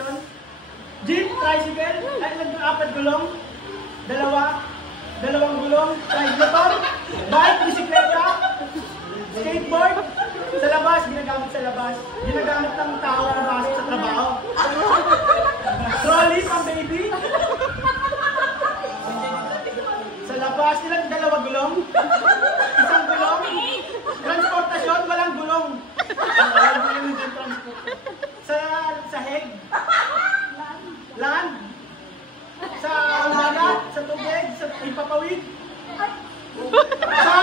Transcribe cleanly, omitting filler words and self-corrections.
transportasyon. Jeep, tricycle, ay apat gulong, dalawang gulong, tricycle, bike, bisikleta, skateboard, sa labas, ginagamit ng tao na pasok sa trabaho. Trolley, pang baby. Sa labas, ilang dalawa gulong, isang gulong, transportasyon, walang gulong. Sa heg, land, sa umaga, sa tubig, sa ipapawid, sa